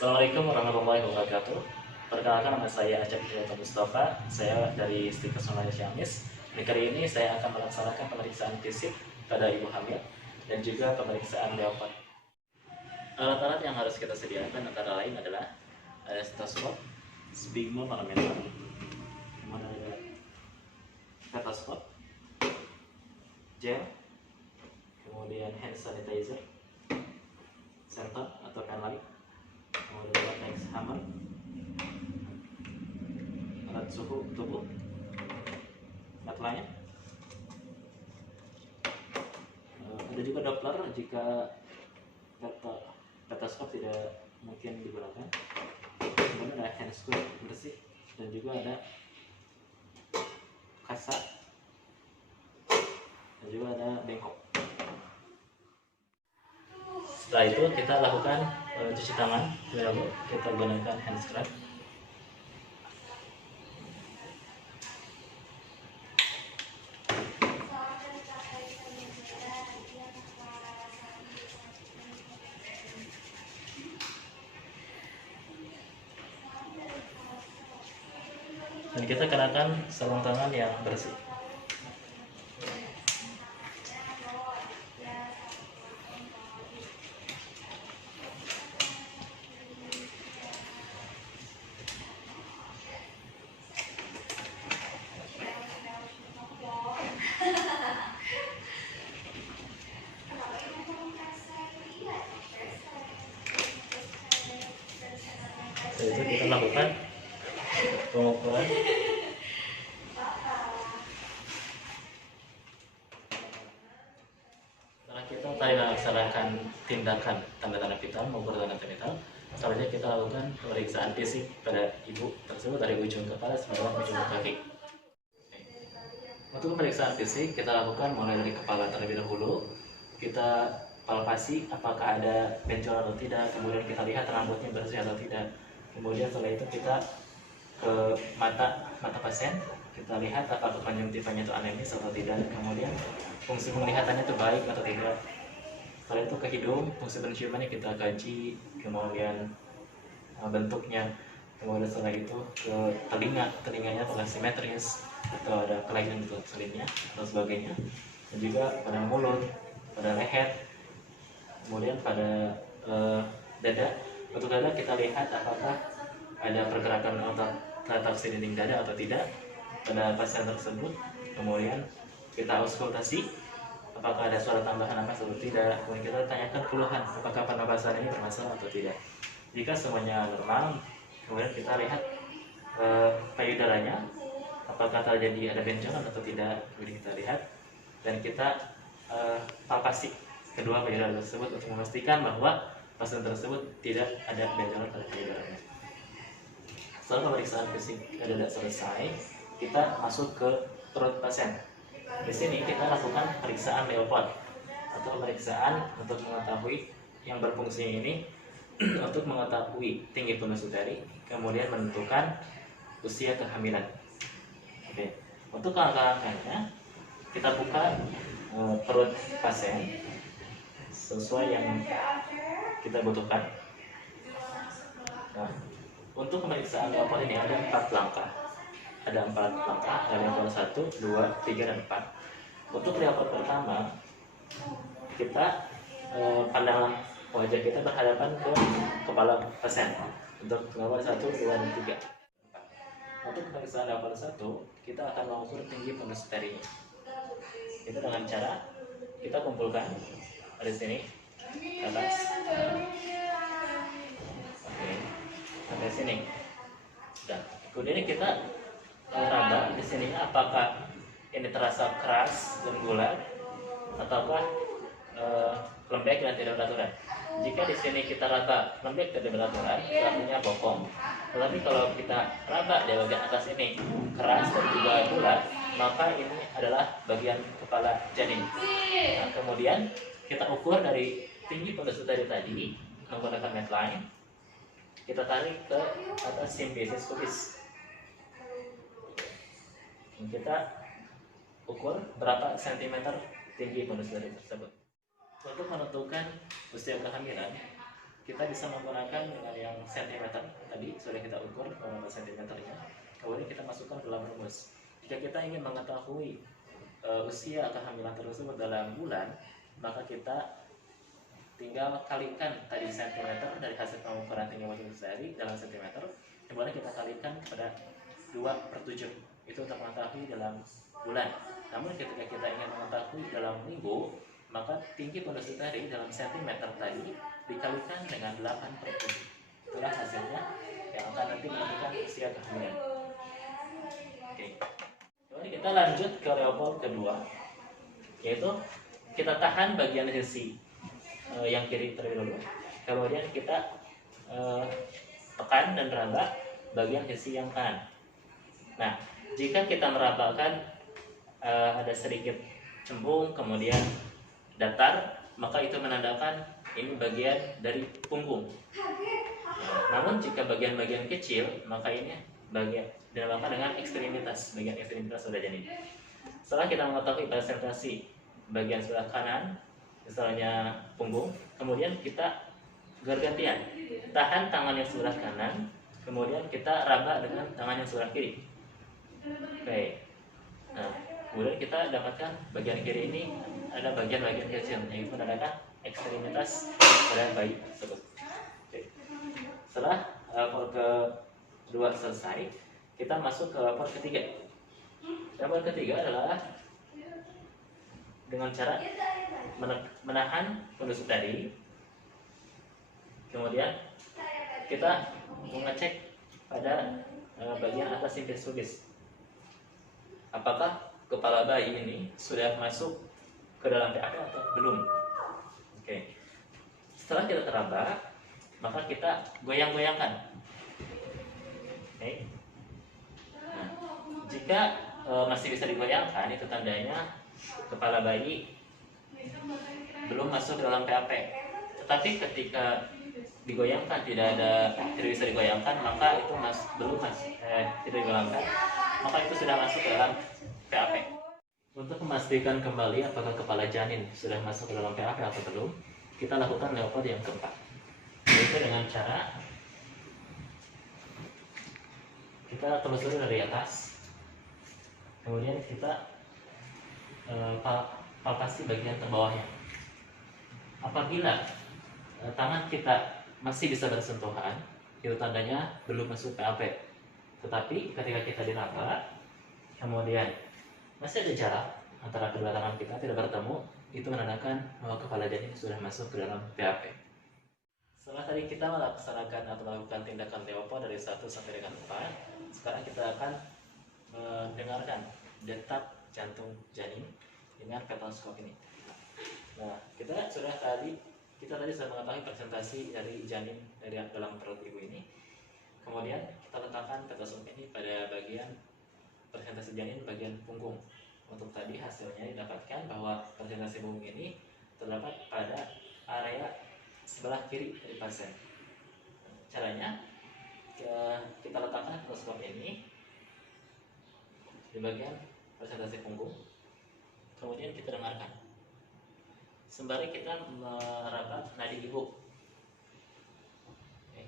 Assalamualaikum warahmatullahi wabarakatuh. Perkenalkan, nama saya Acep Hidayat Mustafa. Saya dari Stikes Online Ciamis. Di kali ini saya akan melaksanakan pemeriksaan fisik pada ibu hamil dan juga pemeriksaan leopard. Alat-alat yang harus kita sediakan antara lain adalah ada stetoskop, sphygmomanometer, kemudian ada stetoskop, gel, kemudian hand sanitizer, sensor atau penlight, kemudian latex hammer, alat suhu tubuh, matanya. Ada juga Doppler jika stetoskop tidak mungkin digunakan. Kemudian ada hand squeeze bersih dan juga ada kasa dan juga ada bengkok. Setelah itu kita lakukan cuci tangan, lalu kita gunakan hand scrub. Dan kita kenakan sarung tangan yang bersih. Setelah itu kita lakukan pengukuran setelah kita melaksanakan tindakan tanda-tanda vital maupun tanda-tanda vital. Selanjutnya kita lakukan pemeriksaan fisik pada ibu tersebut dari ujung kepala sampai ujung kaki. Untuk pemeriksaan fisik kita lakukan mulai dari kepala terlebih dahulu. Kita palpasi apakah ada benjolan atau tidak, kemudian kita lihat rambutnya bersih atau tidak. Kemudian setelah itu kita ke mata pasien, kita lihat apakah konjungtifannya itu anemis atau tidak, kemudian fungsi penglihatannya itu baik atau tidak. Setelah itu ke hidung, fungsi penciumannya kita kaji, kemudian bentuknya, kemudian setelah itu ke telinganya apakah simetris atau ada kelainan di telinganya atau sebagainya, dan juga pada mulut, pada leher, kemudian pada dada. Untuk dada kita lihat apakah ada pergerakan otot retraksi dinding dada atau tidak pada pasien tersebut. Kemudian kita auskultasi apakah ada suara tambahan napas atau tidak. Kemudian kita tanyakan keluhan apakah pernapasan ini bermasalah atau tidak. Jika semuanya normal, kemudian kita lihat payudaranya apakah terjadi ada benjolan atau tidak. Kemudian kita lihat dan kita palpasi kedua payudara tersebut untuk memastikan bahwa pasien tersebut tidak ada benjolan pada payudaranya. Setelah pemeriksaan fisik dada selesai, kita masuk ke perut pasien. Di sini kita lakukan pemeriksaan leopard atau pemeriksaan untuk mengetahui yang berfungsi ini untuk mengetahui tinggi penis uteri, kemudian menentukan usia kehamilan. Oke, untuk langkah-langkahnya kita buka perut pasien sesuai yang kita butuhkan. Nah, untuk pemeriksaan leopard ini ada 4 langkah. Ada 4 langkah, ada leopard 1, 2, 3, dan 4. Untuk leopard pertama, kita pandangan wajah kita berhadapan ke kepala pasien. Untuk leopard 1, 2, dan 3. Untuk pemeriksaan leopard 1, kita akan mengukur tinggi penis uteri. Itu dengan cara kita kumpulkan dari sini ke atas. Oke, sampai sini. Dan kemudian kita raba di sini apakah ini terasa keras dan bulat ataukah lembek dan tidak beraturan. Jika di sini kita raba lembek dan tidak beraturan, artinya bokong. Tetapi kalau kita raba di bagian atas ini keras dan juga bulat, maka ini adalah bagian kepala janin. Nah, kemudian kita ukur dari tinggi penis uteri tadi menggunakan medline. Kita tarik ke atas simfisis pubis. Kita ukur berapa sentimeter tinggi penis uteri tersebut. Untuk menentukan usia kehamilan, kita bisa menggunakan dengan yang sentimeter tadi sudah kita ukur sentimeternya. Kemudian kita masukkan dalam rumus. Jika kita ingin mengetahui usia kehamilan tersebut dalam bulan, maka kita tinggal kalikan tadi sentimeter dari hasil pengukuran tinggi mulut sehari dalam sentimeter, kemudian kita kalikan pada 2/7, itu untuk mengetahui dalam bulan. Namun ketika kita ingin mengetahui dalam minggu, maka tinggi pondok utari dalam sentimeter tadi dikalikan dengan 8/7. Itulah hasilnya yang akan nanti menentukan usia kehamilan. Oke. Kemudian kita lanjut ke level kedua, yaitu kita tahan bagian sisi yang kiri terlebih dahulu, kemudian kita tekan dan raba bagian sisi yang kanan. Nah, jika kita merabakan ada sedikit cembung kemudian datar, maka itu menandakan ini bagian dari punggung. Namun jika bagian-bagian kecil, maka ini bagian dinamakan dengan ekstremitas, bagian ekstremitas pada janin. Setelah kita mengetahui presentasi bagian sebelah kanan, misalnya punggung, kemudian kita bergantian tahan tangan yang sebelah kanan, kemudian kita raba dengan tangan yang sebelah kiri. Oke. Nah, kemudian kita dapatkan bagian kiri ini ada bagian-bagian kecil, yaitu menandakan ekstremitas pada bayi tersebut. Oke. Setelah level kedua selesai, kita masuk ke level ketiga. Level ketiga adalah dengan cara menahan penusuk tadi, kemudian kita mengecek pada bagian atas simpis pubis, apakah kepala bayi ini sudah masuk ke dalam PAP atau belum. Oke. Setelah kita teraba, maka kita goyang-goyangkan. Oke. Nah, jika masih bisa digoyangkan, itu tandanya kepala bayi belum masuk ke dalam PAP. Tetapi ketika digoyangkan tidak bisa digoyangkan, maka itu tidak digoyangkan, maka itu sudah masuk ke dalam PAP. Untuk memastikan kembali apakah kepala janin sudah masuk ke dalam PAP atau belum, kita lakukan level yang keempat, yaitu dengan cara kita telusuri dari atas, kemudian kita palpasi bagian terbawahnya. Apabila tangan kita masih bisa bersentuhan, itu tandanya belum masuk PAP. Tetapi ketika kita diraba, kemudian masih ada jarak antara kedua tangan kita tidak bertemu, itu menandakan bahwa kepala janin sudah masuk ke dalam PAP. Setelah tadi kita melaksanakan atau melakukan tindakan Leopold dari 1 sampai dengan 4, sekarang kita akan mendengarkan detak jantung janin dengan stetoskop ini. Nah, kita tadi sudah mengetahui presentasi dari janin dari dalam perut ibu ini. Kemudian kita letakkan stetoskop ini pada bagian presentasi janin bagian punggung. Untuk tadi hasilnya didapatkan bahwa presentasi punggung ini terdapat pada area sebelah kiri dari pasien. Caranya kita letakkan stetoskop ini di bagian presentasi punggung, kemudian kita dengarkan sembari kita meraba nadi ibu. Oke.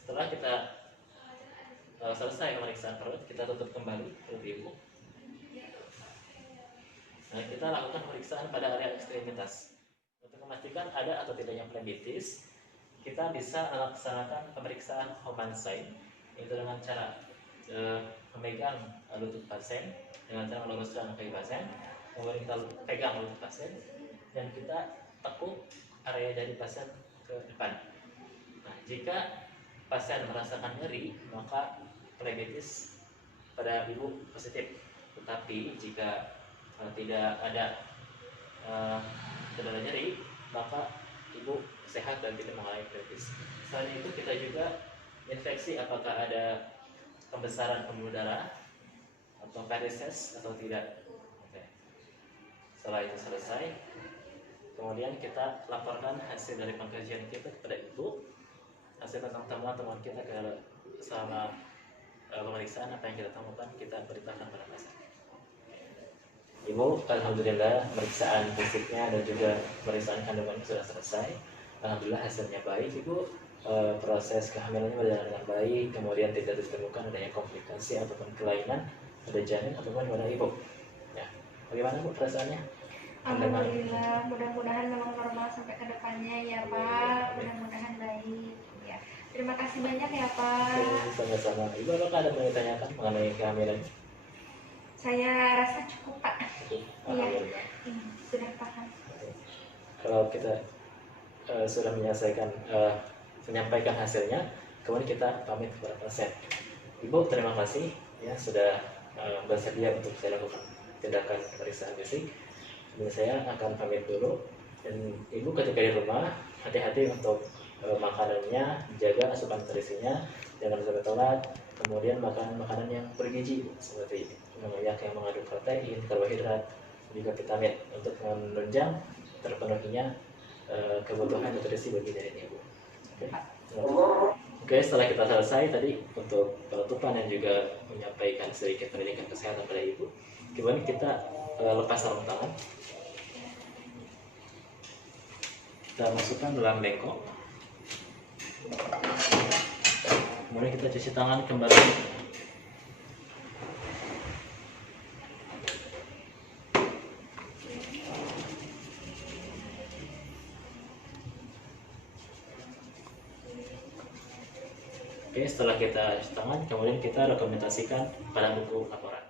Setelah kita selesai pemeriksaan perut, kita tutup kembali perut ibu. Nah, kita lakukan pemeriksaan pada area ekstremitas untuk memastikan ada atau tidaknya phlebitis. Kita bisa melaksanakan pemeriksaan Hoffmann sign, yaitu dengan cara memegang lutut pasien dengan cara meluruskan kaki pasien, kemudian kita pegang lutut pasien dan kita tekuk area jari pasien ke depan. Nah, jika pasien merasakan nyeri, maka phlebitis pada ibu positif. Tetapi jika tidak ada nyeri, maka ibu sehat dan tidak mengalami phlebitis. Selain itu kita juga infeksi apakah ada pembesaran pembuluh darah atau varises atau tidak. Oke. Setelah itu selesai, kemudian kita laporkan hasil dari pengkajian kita kepada ibu, hasil tentang temuan kita selama pemeriksaan, apa yang kita temukan kita beritahukan pada pasien. Ibu, alhamdulillah pemeriksaan fisiknya dan juga pemeriksaan kandungannya sudah selesai. Alhamdulillah hasilnya baik, Ibu. Proses kehamilannya berjalan dengan baik, kemudian tidak ditemukan adanya komplikasi ataupun kelainan pada janin ataupun pada Ibu. Ya, bagaimana Bu perasaannya? Alhamdulillah, mudah-mudahan memang normal sampai ke depannya ya Pak. Mudah-mudahan baik. Ya, terima kasih banyak ya Pak. Oke, sama-sama. Ibu, apakah ada yang ditanyakan mengenai kehamilan? Saya rasa cukup Pak. Iya, Alhamdulillah. sudah paham. Kalau kita sudah menyampaikan hasilnya, kemudian kita pamit kepada pasien. Ibu, terima kasih ya sudah bersedia untuk saya lakukan tindakan pemeriksaan fisik. Dan saya akan pamit dulu. Dan Ibu ketika di rumah hati-hati untuk makanannya, jaga asupan nutrisinya, jangan sampai telat. Kemudian makan makanan yang bergizi seperti banyak yang mengandung protein, karbohidrat, juga vitamin untuk menunjang terpenuhinya kebutuhan nutrisi bagi janin Ibu. Oke, setelah kita selesai tadi untuk penutupan dan juga menyampaikan sedikit pendidikan kesehatan pada Ibu, kemudian kita lepas sarung tangan, kita masukkan dalam bengkok, kemudian kita cuci tangan kembali. Oke, setelah kita cuci tangan, kemudian kita dokumentasikan pada buku laporan.